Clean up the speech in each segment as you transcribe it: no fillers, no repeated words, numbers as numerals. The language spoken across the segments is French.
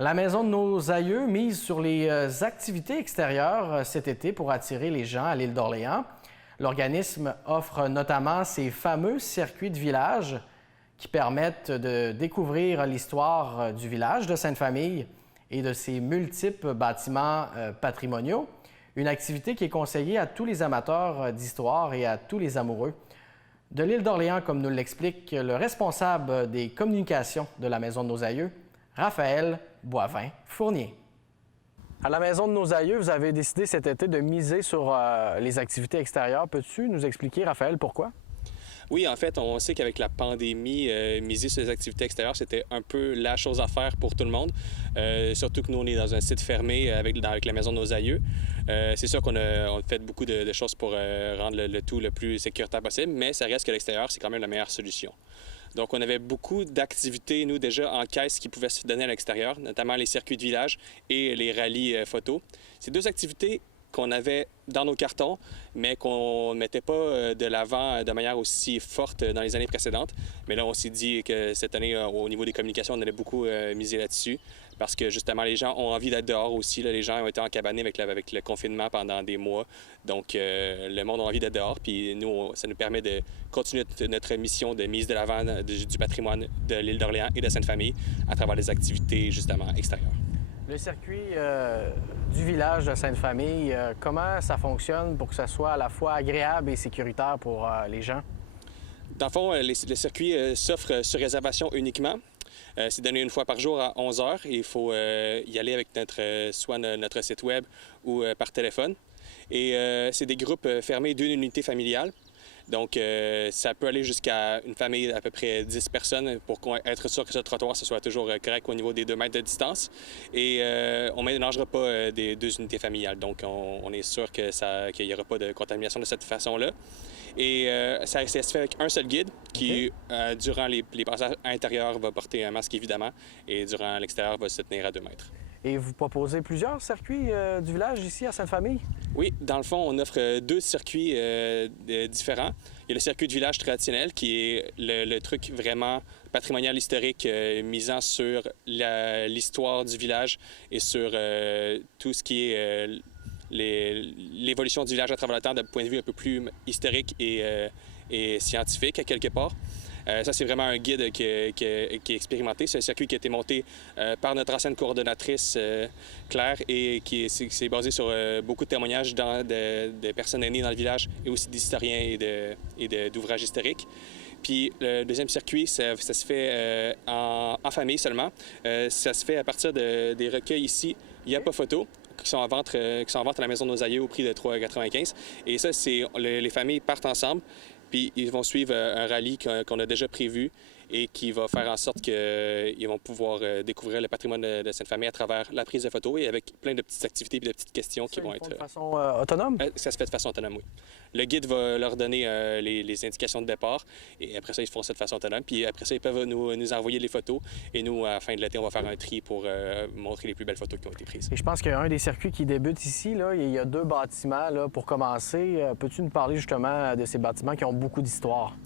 La Maison de nos aïeux mise sur les activités extérieures cet été pour attirer les gens à l'île d'Orléans. L'organisme offre notamment ces fameux circuits de village qui permettent de découvrir l'histoire du village de Sainte-Famille et de ses multiples bâtiments patrimoniaux. Une activité qui est conseillée à tous les amateurs d'histoire et à tous les amoureux de l'île d'Orléans, comme nous l'explique le responsable des communications de la Maison de nos aïeux, Raphaël Boivin-Fournier. À la Maison de nos aïeux, vous avez décidé cet été de miser sur les activités extérieures. Peux-tu nous expliquer, Raphaël, pourquoi? Oui, en fait, on sait qu'avec la pandémie, miser sur les activités extérieures, c'était un peu la chose à faire pour tout le monde. Surtout que nous, on est dans un site fermé avec la Maison de nos aïeux. C'est sûr qu'on a fait beaucoup de choses pour rendre le tout le plus sécuritaire possible, mais ça reste que l'extérieur, c'est quand même la meilleure solution. Donc, on avait beaucoup d'activités, nous, déjà en caisse qui pouvaient se donner à l'extérieur, notamment les circuits de village et les rallyes photos. Ces deux activités qu'on avait dans nos cartons, mais qu'on ne mettait pas de l'avant de manière aussi forte dans les années précédentes. Mais là, on s'est dit que cette année, au niveau des communications, on allait beaucoup miser là-dessus parce que justement, les gens ont envie d'être dehors aussi. Là, les gens ont été encabanés avec le confinement pendant des mois. Donc, le monde a envie d'être dehors. Puis nous, ça nous permet de continuer notre mission de mise de l'avant du patrimoine de l'île d'Orléans et de Sainte-Famille à travers les activités, justement, extérieures. Le circuit du village de Sainte-Famille, comment ça fonctionne pour que ça soit à la fois agréable et sécuritaire pour les gens? Dans le fond, le circuit s'offre sur réservation uniquement. C'est donné une fois par jour à 11 heures. Il faut y aller avec soit notre site web ou par téléphone. Et c'est des groupes fermés d'une unité familiale. Donc, ça peut aller jusqu'à une famille d'à peu près 10 personnes pour être sûr que ce trottoir ce soit toujours correct au niveau des 2 mètres de distance. Et on ne mélangera pas des deux unités familiales. Donc, on est sûr qu'il n'y aura pas de contamination de cette façon-là. Et ça se fait avec un seul guide qui, durant les passages intérieurs, va porter un masque, évidemment, et durant l'extérieur, va se tenir à 2 mètres. Et vous proposez plusieurs circuits du village ici à Sainte-Famille? Oui, dans le fond, on offre 2 circuits différents. Il y a le circuit de village traditionnel qui est le truc vraiment patrimonial historique misant sur l'histoire du village et sur tout ce qui est l'évolution du village à travers le temps d'un point de vue un peu plus historique et scientifique à quelque part. Ça, c'est vraiment un guide qui est expérimenté. C'est un circuit qui a été monté par notre ancienne coordonnatrice, Claire, et c'est basé sur beaucoup de témoignages de personnes aînées dans le village et aussi d'historiens et d'ouvrages historiques. Puis le deuxième circuit, ça se fait en famille seulement. Ça se fait à partir des recueils ici. Il n'y a pas photo. Qui sont en vente à la Maison de nos aïeux au prix de 3,95 $. Et ça, les familles partent ensemble, puis ils vont suivre un rallye qu'on a déjà prévu et qui va faire en sorte qu'ils vont pouvoir découvrir le patrimoine de Sainte-Famille à travers la prise de photos et avec plein de petites activités et de petites questions qui vont être... de façon autonome? Ça se fait de façon autonome, oui. Le guide va leur donner les indications de départ et après ça, ils font ça de façon autonome. Puis après ça, ils peuvent nous envoyer les photos et nous, à la fin de l'été, on va faire un tri pour montrer les plus belles photos qui ont été prises. Et je pense qu'il y a un des circuits qui débute ici, là. Il y a 2 bâtiments là, pour commencer. Peux-tu nous parler justement de ces bâtiments qui ont beaucoup d'histoire?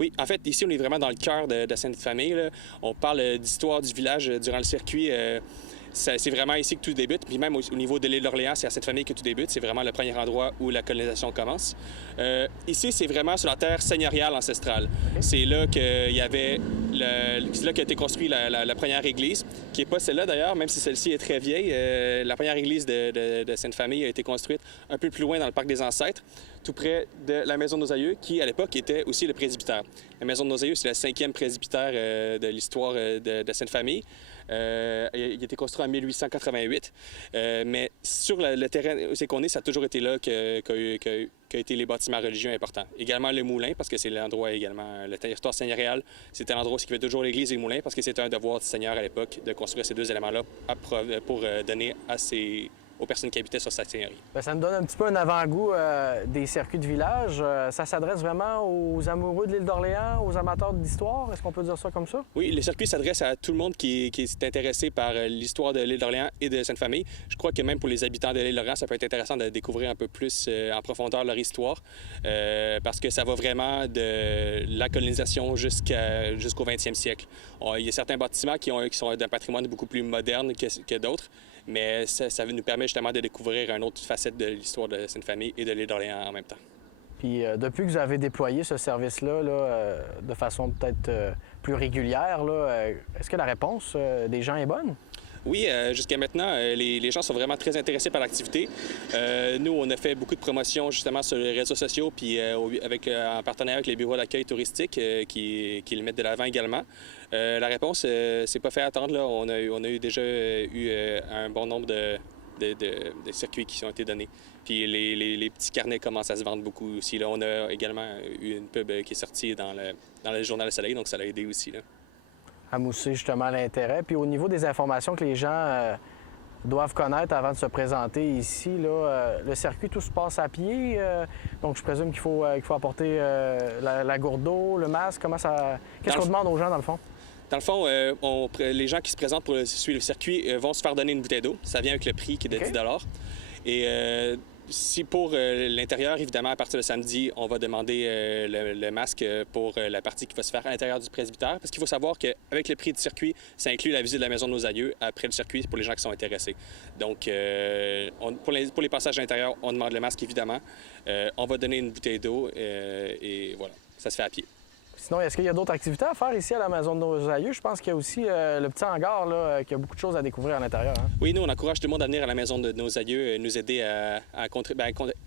Oui, en fait, ici, on est vraiment dans le cœur de Sainte-Famille. On parle d'histoire du village durant le circuit. C'est vraiment ici que tout débute. Puis même au niveau de l'île d'Orléans, c'est à Sainte-Famille que tout débute. C'est vraiment le premier endroit où la colonisation commence. Ici, c'est vraiment sur la terre seigneuriale ancestrale. C'est là qu'il y avait... C'est là qu'a été construite la première église, qui n'est pas celle-là d'ailleurs, même si celle-ci est très vieille. La première église de Sainte-Famille a été construite un peu plus loin dans le parc des Ancêtres, tout près de la Maison de nos aïeux, qui, à l'époque, était aussi le presbytère. La Maison de nos aïeux, c'est le 5e presbytère de l'histoire de Sainte-Famille. Il a été construit en 1888, mais sur le terrain où c'est qu'on est, ça a toujours été là qu'a été les bâtiments religieux importants. Également le moulin, parce que c'est l'endroit également, le territoire seigneurial, c'était l'endroit où il y avait toujours l'église et le moulin, parce que c'était un devoir du Seigneur à l'époque de construire ces 2 éléments-là pour donner à ses aux personnes qui habitaient sur cette seigneurie. Bien, ça nous donne un petit peu un avant-goût des circuits de village. Ça s'adresse vraiment aux amoureux de l'île d'Orléans, aux amateurs d'histoire. Est-ce qu'on peut dire ça comme ça? Oui, le circuit s'adresse à tout le monde qui est intéressé par l'histoire de l'île d'Orléans et de Sainte-Famille. Je crois que même pour les habitants de l'île d'Orléans, ça peut être intéressant de découvrir un peu plus en profondeur leur histoire parce que ça va vraiment de la colonisation jusqu'au 20e siècle. Il y a certains bâtiments qui sont d'un patrimoine beaucoup plus moderne que d'autres, mais ça nous permet justement de découvrir une autre facette de l'histoire de Sainte-Famille et de l'île d'Orléans en même temps. Puis depuis que vous avez déployé ce service-là de façon peut-être plus régulière, est-ce que la réponse des gens est bonne? Oui, jusqu'à maintenant, les gens sont vraiment très intéressés par l'activité. Nous, on a fait beaucoup de promotions justement sur les réseaux sociaux, puis en partenariat avec les bureaux d'accueil touristique qui le mettent de l'avant également. La réponse, c'est pas fait attendre. Là. On a déjà eu un bon nombre de circuits qui ont été donnés. Puis les petits carnets commencent à se vendre beaucoup aussi. Là, on a également eu une pub qui est sortie dans le Journal Le Soleil, donc ça l'a aidé aussi. Là. À mousser justement l'intérêt. Puis au niveau des informations que les gens doivent connaître avant de se présenter ici, le circuit, tout se passe à pied. Donc je présume qu'il faut apporter la gourde d'eau, le masque. Qu'est-ce qu'on demande aux gens dans le fond? Dans le fond, les gens qui se présentent pour suivre le circuit vont se faire donner une bouteille d'eau. Ça vient avec le prix qui est de 10 $. Et si pour l'intérieur, évidemment, à partir de samedi, on va demander le masque pour la partie qui va se faire à l'intérieur du presbytère. Parce qu'il faut savoir qu'avec le prix du circuit, ça inclut la visite de la maison de nos aïeux après le circuit pour les gens qui sont intéressés. Donc, pour les passages à l'intérieur, on demande le masque, évidemment. On va donner une bouteille d'eau et voilà, ça se fait à pied. Sinon, est-ce qu'il y a d'autres activités à faire ici à la Maison de nos aïeux? Je pense qu'il y a aussi le petit hangar, qui a beaucoup de choses à découvrir à l'intérieur. Hein? Oui, nous, on encourage tout le monde à venir à la Maison de nos aïeux, nous aider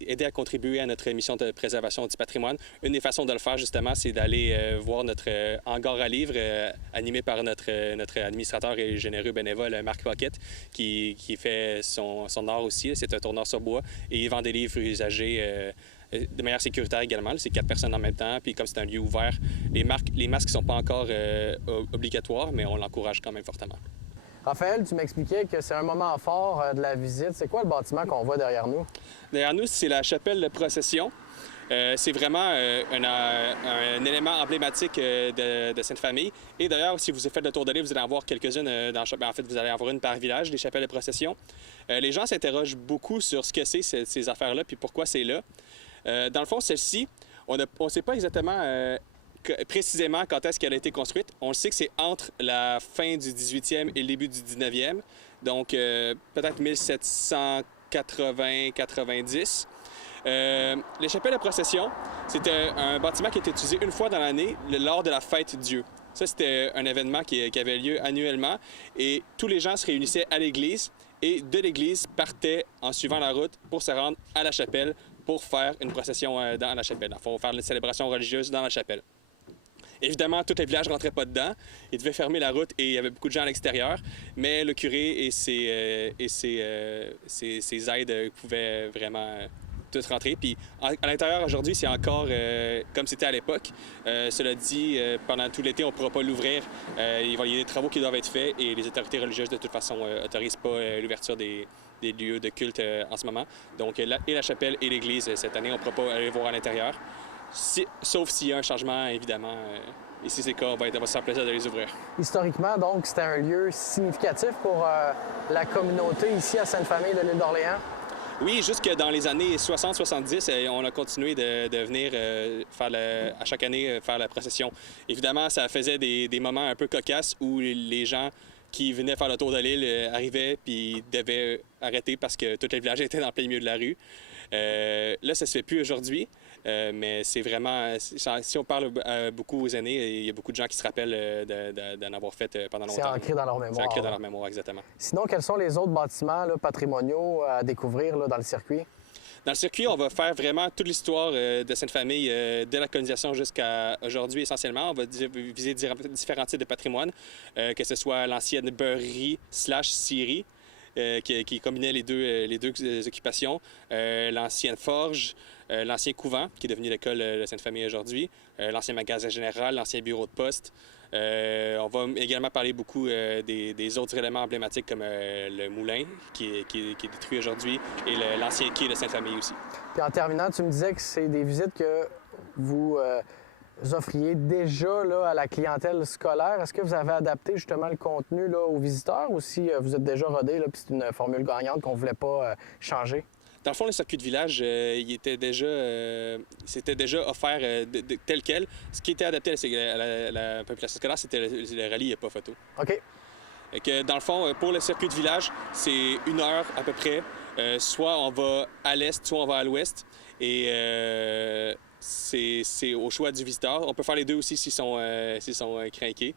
aider à contribuer à notre mission de préservation du patrimoine. Une des façons de le faire, justement, c'est d'aller voir notre hangar à livres, animé par notre administrateur et généreux bénévole, Marc Pocket, qui fait son art aussi. C'est un tourneur sur bois et il vend des livres usagés de manière sécuritaire également. C'est 4 personnes en même temps. Puis comme c'est un lieu ouvert, les masques ne sont pas encore obligatoires, mais on l'encourage quand même fortement. Raphaël, tu m'expliquais que c'est un moment fort de la visite. C'est quoi le bâtiment qu'on voit derrière nous? Derrière nous, c'est la chapelle de procession. C'est vraiment un élément emblématique de Sainte-Famille. Et d'ailleurs, si vous faites le tour de l'île, vous allez en voir quelques-unes dans la chapelle. En fait, vous allez en voir une par village, des chapelles de procession. Les gens s'interrogent beaucoup sur ce que c'est, ces affaires-là, puis pourquoi c'est là. Dans le fond, celle-ci, on ne sait pas exactement précisément quand est-ce qu'elle a été construite. On le sait que c'est entre la fin du 18e et le début du 19e, donc peut-être 1780-90. Les chapelles de procession, c'était un bâtiment qui était utilisé une fois dans l'année lors de la fête Dieu. Ça, c'était un événement qui avait lieu annuellement et tous les gens se réunissaient à l'église et de l'église partaient en suivant la route pour se rendre à la chapelle pour faire une procession dans la chapelle. Il faut faire une célébration religieuse dans la chapelle. Évidemment, tout le village ne rentrait pas dedans. Il devait fermer la route et il y avait beaucoup de gens à l'extérieur. Mais le curé et ses aides pouvaient vraiment tout rentrer. Puis à l'intérieur, aujourd'hui, c'est encore comme c'était à l'époque. Cela dit, pendant tout l'été, on ne pourra pas l'ouvrir. Il y a des travaux qui doivent être faits et les autorités religieuses, de toute façon, n'autorisent pas l'ouverture des lieux de culte en ce moment. Donc, et la chapelle et l'église, cette année, on ne pourra pas aller voir à l'intérieur. Sauf s'il y a un changement, évidemment. Et si c'est le cas, on va se faire plaisir de les ouvrir. Historiquement, donc, c'était un lieu significatif pour la communauté ici à Sainte-Famille de l'île d'Orléans? Oui, jusque dans les années 60-70, on a continué de venir à chaque année faire la procession. Évidemment, ça faisait des moments un peu cocasses où les gens qui venaient faire le tour de l'île arrivaient puis devaient arrêter parce que tout le village était dans le plein milieu de la rue. Là, ça se fait plus aujourd'hui, mais c'est vraiment... Si on parle beaucoup aux aînés, il y a beaucoup de gens qui se rappellent d'en avoir fait pendant longtemps. C'est ancré dans leur mémoire. C'est ancré dans leur mémoire, exactement. Sinon, quels sont les autres bâtiments patrimoniaux à découvrir dans le circuit? Dans le circuit, on va faire vraiment toute l'histoire de Sainte-Famille, de la colonisation jusqu'à aujourd'hui essentiellement. On va viser différents types de patrimoine, que ce soit l'ancienne beurrerie / scierie, qui combinait les deux occupations, l'ancienne forge, l'ancien couvent, qui est devenu l'école de Sainte-Famille aujourd'hui, l'ancien magasin général, l'ancien bureau de poste. On va également parler beaucoup des autres éléments emblématiques comme le moulin qui est détruit aujourd'hui et l'ancien quai de Sainte-Famille aussi. Puis en terminant, tu me disais que c'est des visites que vous offriez déjà là, à la clientèle scolaire. Est-ce que vous avez adapté justement le contenu là, aux visiteurs ou si vous êtes déjà rodé, puis c'est une formule gagnante qu'on ne voulait pas changer? Dans le fond, le circuit de village, c'était déjà offert tel quel. Ce qui était adapté à la population scolaire, c'était le rallye pas photo. OK. Et que, dans le fond, pour le circuit de village, c'est 1 heure à peu près. Soit on va à l'est, soit on va à l'ouest. Et c'est au choix du visiteur. On peut faire les deux aussi s'ils sont crinqués.